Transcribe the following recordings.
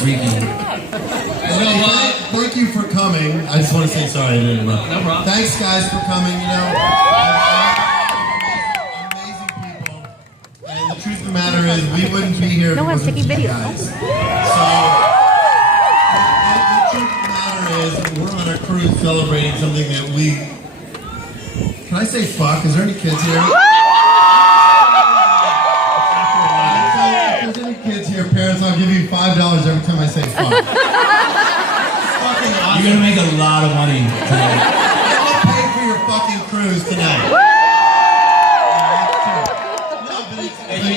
freaky. Thank you for coming. I just want to say sorry. I didn't interrupt. No problem. Thanks, guys, for coming. You know, amazing people. And the truth of the matter is, we wouldn't be here if it wasn't for you guys. So, the truth of the matter is, we're on a cruise celebrating something that we... Can I say fuck? Is there any kids here? If there's any kids here, parents, I'll give you $5 every time I say fuck. Fucking awesome. You're gonna make a lot of money tonight. I'll pay for your fucking cruise tonight.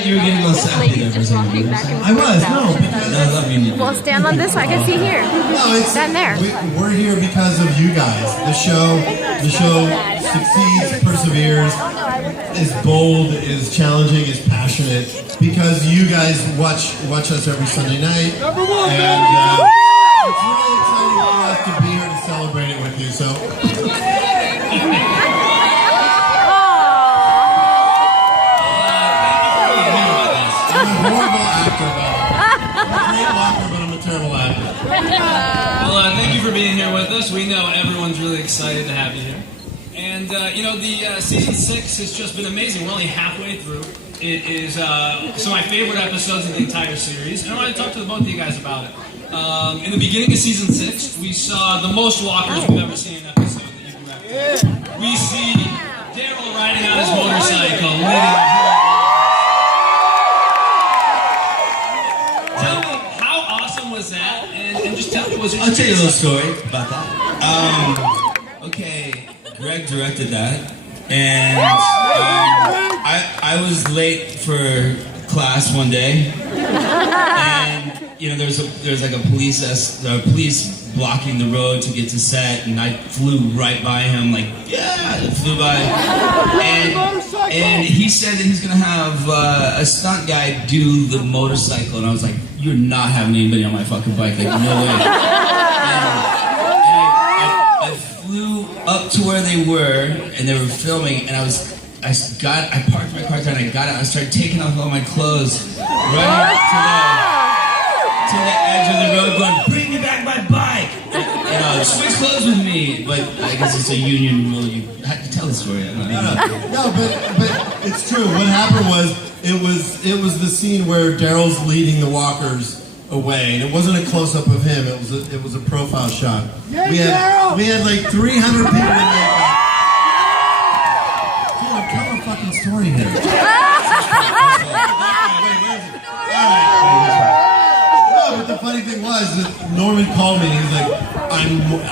You were getting a little sappy there for a second. I was, no, because... I love you. Well, stand on this so I can see here. No, it's... Stand there. We're here because of you guys. The show succeeds, perseveres, is bold, is challenging, is passionate, because you guys watch us every Sunday night. And it's really exciting for us to be here to celebrate it with you, so... I'm a horrible actor, though. I'm a great walker, but I'm a terrible actor. Well, thank you for being here with us. We know everyone's really excited to have you here. And, you know, the season 6 has just been amazing. We're only halfway through. It is some of my favorite episodes of the entire series. And I want to talk to both of you guys about it. In the beginning of season 6, we saw the most walkers we've ever seen in an episode that you can represent. We see Daryl riding on his motorcycle, leading a hero. Tell me, how awesome was that? And just tell me, was it... I'll tell you a little story about that. Okay, Greg directed that, and I was late for class one day, and you know there's like a police blocking the road to get to set, and I flew right by him, like it flew by, and he said that he's gonna have a stunt guy do the motorcycle, and I was like, you're not having anybody on my fucking bike, like no way. I flew up to where they were, and they were filming, and I parked my car and I got out, I started taking off all my clothes, running to the edge of the road, going, bring me back my bike! You know, switch clothes with me! But I guess it's a union rule, you have to tell the story. No, but it's true. What happened was, it was the scene where Daryl's leading the walkers away, and it wasn't a close-up of him, it was a profile shot. We had like 300 people in makeup. Dude, I'm telling a fucking story here. No, but the funny thing was that Norman called me and he was like,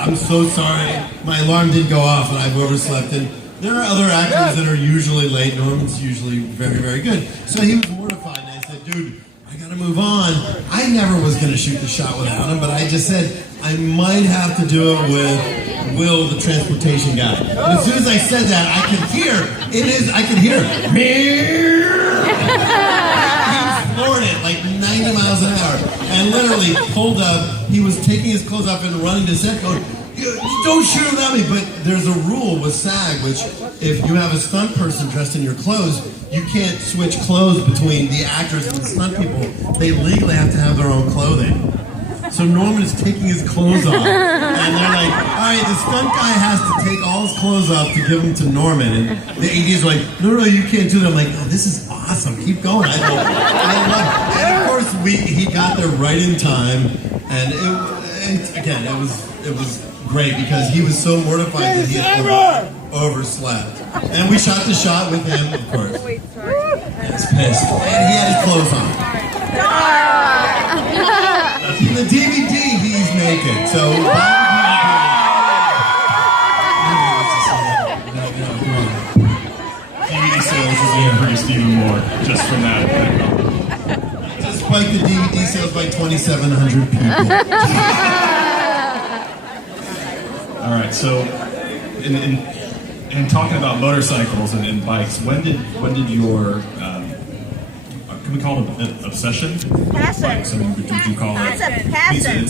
I'm so sorry, my alarm didn't go off and I've overslept, and there are other actors that are usually late. Norman's usually very, very good. So he was mortified, and I said, dude, I gotta move on. I never was gonna shoot the shot without him, but I just said, I might have to do it with Will, the transportation guy. And as soon as I said that, I could hear, he floored it like 90 miles an hour, and literally pulled up, he was taking his clothes off and running to set, going, don't shoot without me. But there's a rule with SAG, which if you have a stunt person dressed in your clothes, you can't switch clothes between the actors and the stunt people. They legally have to have their own clothing. So Norman is taking his clothes off, and they're like, all right, the stunt guy has to take all his clothes off to give them to Norman. And the AD's like, no, you can't do that. I'm like, oh, this is awesome. Keep going. I love it. And of course, he got there right in time, and it was great because he was so mortified that he had overslept. And we shot the shot with him, of course. He was pissed. And he had his clothes on. In the DVD, he's naked, so... DVD sales is increased even more, just from that. Just spiked the DVD sales by 2,700 people. All right, so in talking about motorcycles and bikes, when did your can we call it an obsession? Passion. Bikes, I mean, would you call it? It's a passion.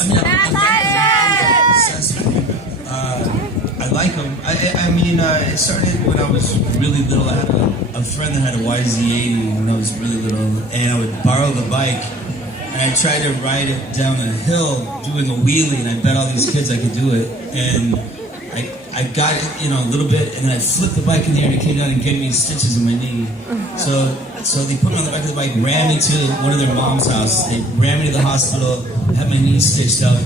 I like them. I mean, it started when I was really little. I had a friend that had a YZ80 when I was really little, and I would borrow the bike, and and I tried to ride it down a hill doing a wheelie, and I bet all these kids I could do it. And I got it, a little bit, and then I flipped the bike in the air, and it came down and gave me stitches in my knee. So they put me on the back of the bike, ran me to one of their mom's house. They ran me to the hospital, had my knee stitched up.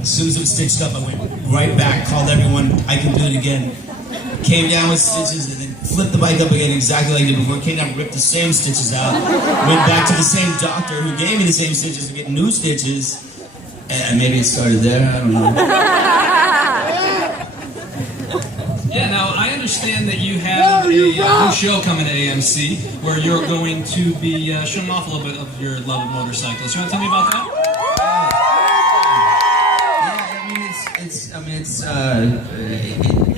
As soon as it was stitched up, I went right back, called everyone, I can do it again. Came down with stitches, and then flipped the bike up again exactly like I did before. Came down, ripped the same stitches out. Went back to the same doctor who gave me the same stitches to get new stitches. And maybe it started there, I don't know. Yeah, now I understand that you have a new show coming to AMC where you're going to be showing off a little bit of your love of motorcycles. You want to tell me about that?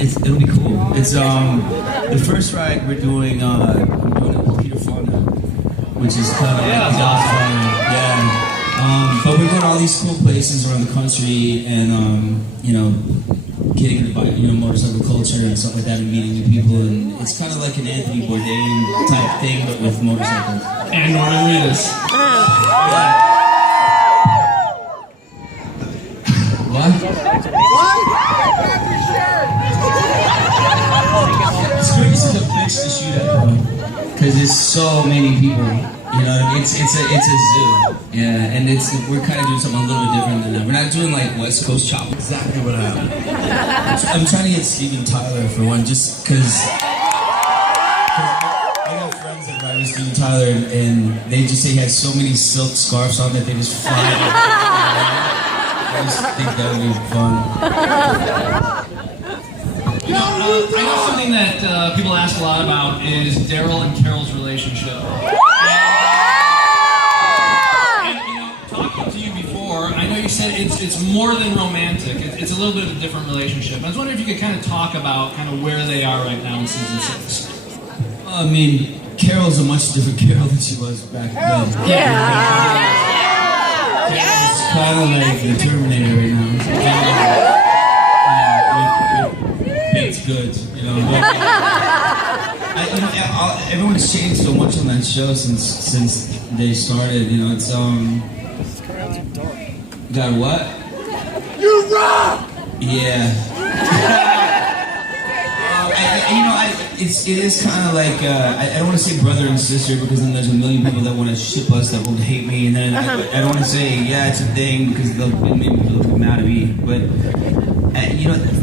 It'll be cool. It's the first ride we're doing it with Peter Fonda, which is kind of like fun. Yeah. But we're going all these cool places around the country, and getting into motorcycle culture and stuff like that, and meeting new people, and it's kind of like an Anthony Bourdain type thing, but with motorcycles. And Norman Reedus. Yeah. What? It's crazy as a bitch to shoot at, bro, because there's so many people. You know what I mean? It's a zoo. Yeah, and we're kind of doing something a little bit different than that. We're not doing like West Coast chop. Exactly what happened. I'm trying to get Steven Tyler for one, just because I got friends that ride with Steven Tyler, and they just say he has so many silk scarves on that they just fly. I just think that would be fun. I know something that people ask a lot about is Daryl and Carol's relationship. Talking to you before, I know you said it's more than romantic. It's a little bit of a different relationship. I was wondering if you could kind of talk about kind of where they are right now in season 6. I mean, Carol's a much different Carol than she was back then. Carol's kind of like the Terminator right now. It's good, everyone's changed so much on that show since they started. It's got what? You rock! Yeah. It is kind of like I don't want to say brother and sister, because then there's a million people that want to ship us that will hate me, and then I don't want to say it's a thing because they'll maybe feel mad at me. But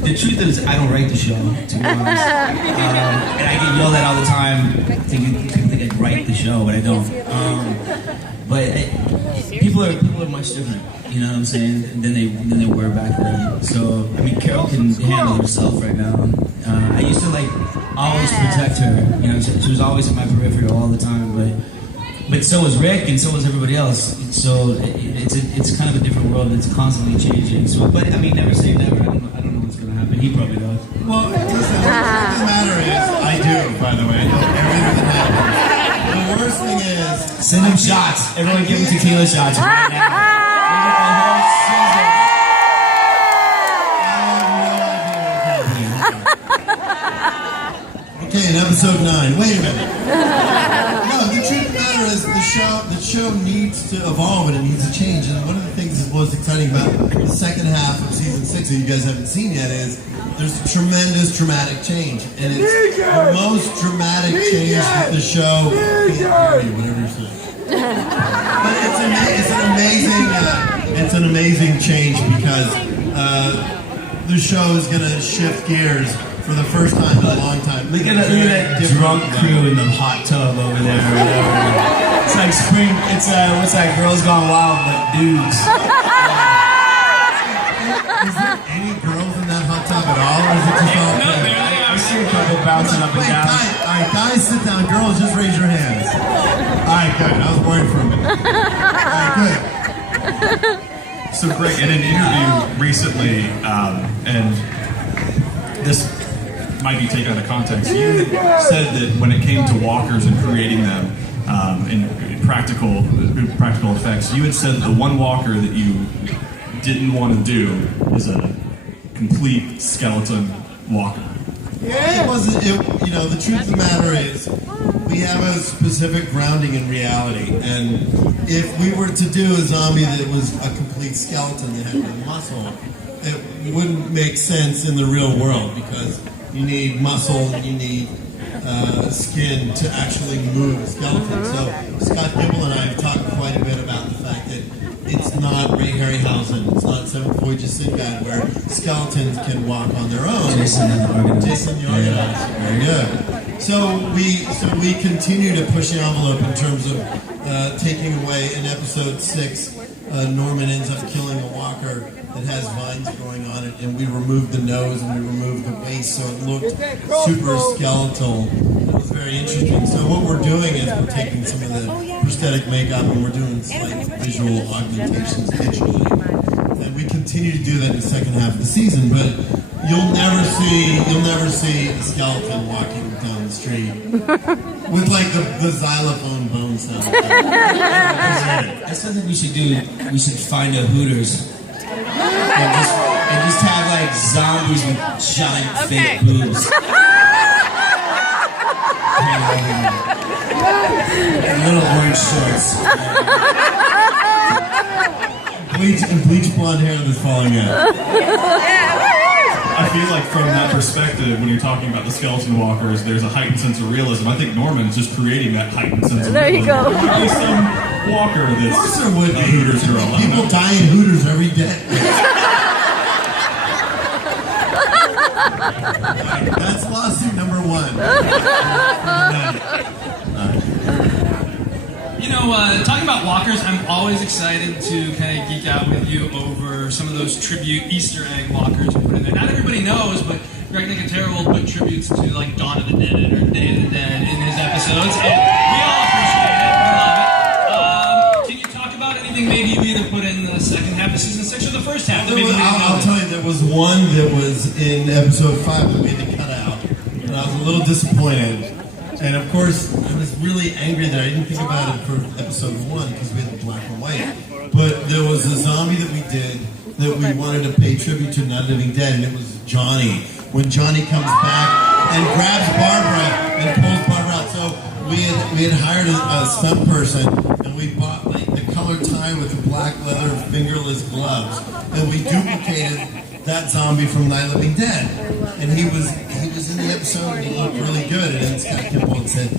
the truth is I don't write the show, to be honest, and I get yelled at all the time. People think I write the show, but I don't. People are much different, you know what I'm saying, than they were back then. So I mean, Carol can handle herself right now. I used to always protect her. She was always in my periphery all the time. But so was Rick, and so was everybody else. So it's kind of a different world. It's constantly changing. So, but I mean, never say never. I don't know what's going to happen. He probably does. Well, listen, the matter is, I do. By the way, I know everything that happens. The worst thing is, send him shots. Everyone give him tequila shots right now. Okay, in episode 9. Wait a minute. No, the truth of the matter is the show needs to evolve and it needs to change. And one of the things that's most exciting about the second half of season 6 that you guys haven't seen yet is there's a tremendous dramatic change. And it's the most dramatic change that the show can't hear you, whatever you're saying. But it's an amazing change because the show is going to shift gears for the first time in a long time. Look at that drunk crew in the hot tub over there or whatever. It's like spring, what's that, Girls Gone Wild, but dudes. Is there any girls in that hot tub at all, or is it just all men? I see a couple bouncing up and down. Alright, guys, sit down. Girls, just raise your hands. Alright, good. I was worried for a minute. Alright, good. So Greg, in an interview recently, and this might be taken out of context, you said that when it came to walkers and creating them in practical effects, you had said that the one walker that you didn't want to do is a complete skeleton walker. It wasn't. The truth of the matter is, we have a specific grounding in reality, and if we were to do a zombie that was a complete skeleton that had no muscle, it wouldn't make sense in the real world because you need muscle, you need skin to actually move a skeleton. So Scott Gimble and I have talked quite a bit about the fact that it's not Ray Harryhausen, it's not Seventh Voyage Sinbad, where skeletons can walk on their own. Jason the Organizer. Very good. So we continue to push the envelope in terms of taking away in episode 6. Norman ends up killing a walker that has vines growing on it, and we removed the nose and we removed the waist, so it looked super skeletal. It was very interesting. So what we're doing is we're taking some of the prosthetic makeup and we're doing slight visual augmentations digitally, and we continue to do that in the second half of the season. But you'll never see a skeleton walking down the street with like the xylophone bone sound. That's something we should do. We should find a Hooters and just have like zombies with giant fake boobs. And little orange shorts. Bleach blonde hair that's falling out. I feel like from that perspective, when you're talking about the skeleton walkers, there's a heightened sense of realism. I think Norman's just creating that heightened sense of realism. There you go. There might be some walker that's Of course there would be. Hooters girl. People die in Hooters every day. That's lawsuit number 1. Talking about walkers, I'm always excited to kind of geek out with you over some of those tribute Easter egg walkers we put in there. Not everybody knows, but Greg Nicotero will put tributes to like Dawn of the Dead or Day of the Dead in his episodes, and we all appreciate it. We love it. Can you talk about anything maybe you either put in the second half of season 6 or the first half? I'll tell you, there was one that was in episode 5 that we had to cut out, and I was a little disappointed. And of course, I was really angry that I didn't think about it for episode 1 because we had the black and white. But there was a zombie that we did that we wanted to pay tribute to Not Living Dead, and it was Johnny. When Johnny comes back and grabs Barbara and pulls Barbara out. So we had hired a stunt person, and we bought like the color tie with the black leather fingerless gloves, and we duplicated that zombie from Night of the Living Dead, and he was in the episode and he looked really good. And then Scott Kimball had said,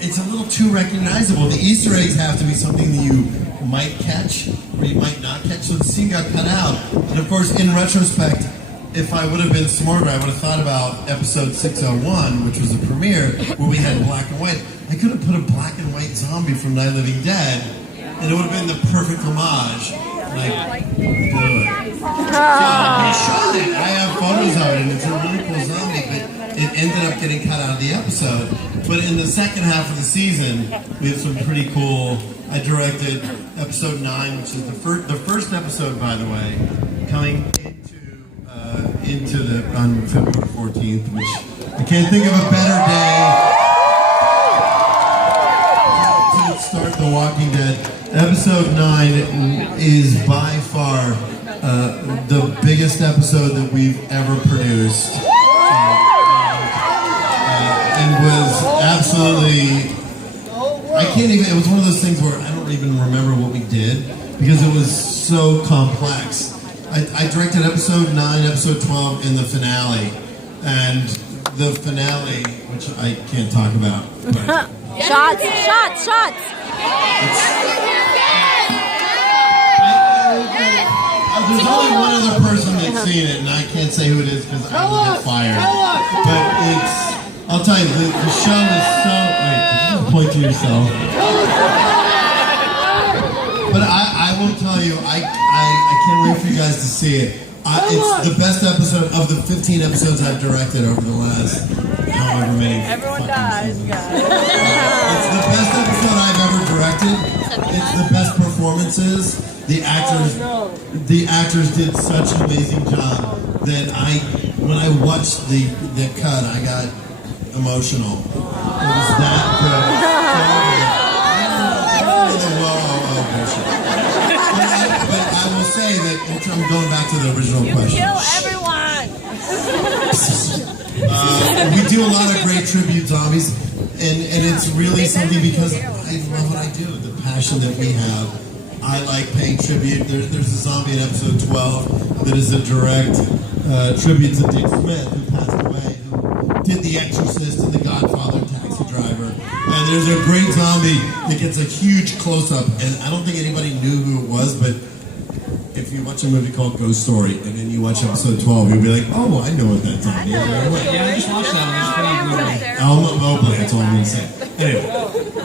it's a little too recognizable. The Easter eggs have to be something that you might catch or you might not catch. So the scene got cut out. And of course, in retrospect, if I would have been smarter, I would have thought about episode 601, which was the premiere, where we had black and white. I could have put a black and white zombie from Night of the Living Dead, and it would have been the perfect homage. Like, blew it. So we shot it. I have photos of it, and it's a really cool zombie, but it ended up getting cut out of the episode. But in the second half of the season, we have some pretty cool. I directed episode 9, which is the first episode, by the way, coming into on February 14th, which I can't think of a better day to start The Walking Dead. Episode 9 is by far the biggest episode that we've ever produced. It was absolutely, I can't even, it was one of those things where I don't even remember what we did because it was so complex. I directed episode 9, episode 12, and the finale. And the finale, which I can't talk about. But Shots! there's only one other person that's seen it, and I can't say who it is because I will get fired. But I'll tell you, the show is so, wait, did you point to yourself? But I will tell you, I can't wait for you guys to see it. It's the best episode of the 15 episodes I've directed over the last however many Everyone fucking dies, seasons. guys. It's the best episode I've ever directed. It's the best performances. The actors did such an amazing job that when I watched the cut, I got emotional. It was that good. But I will say that I'm going back to the original question. Kill everyone! we do a lot of great tribute zombies, and it's really something because I love what I do, the passion that we have. I like paying tribute. There's a zombie in episode 12 that is a direct tribute to Dick Smith, who passed away, who did The Exorcist and The Godfather and Taxi Driver. And there's a great zombie that gets a huge close-up, and I don't think anybody knew who it was, but if you watch a movie called Ghost Story, and then you watch episode 12, you'll be like, oh, I know what that zombie is. Yeah, I just watched that one. I just put it on Blu-ray. Alma Mobley, that's all I'm going to say. Anyway.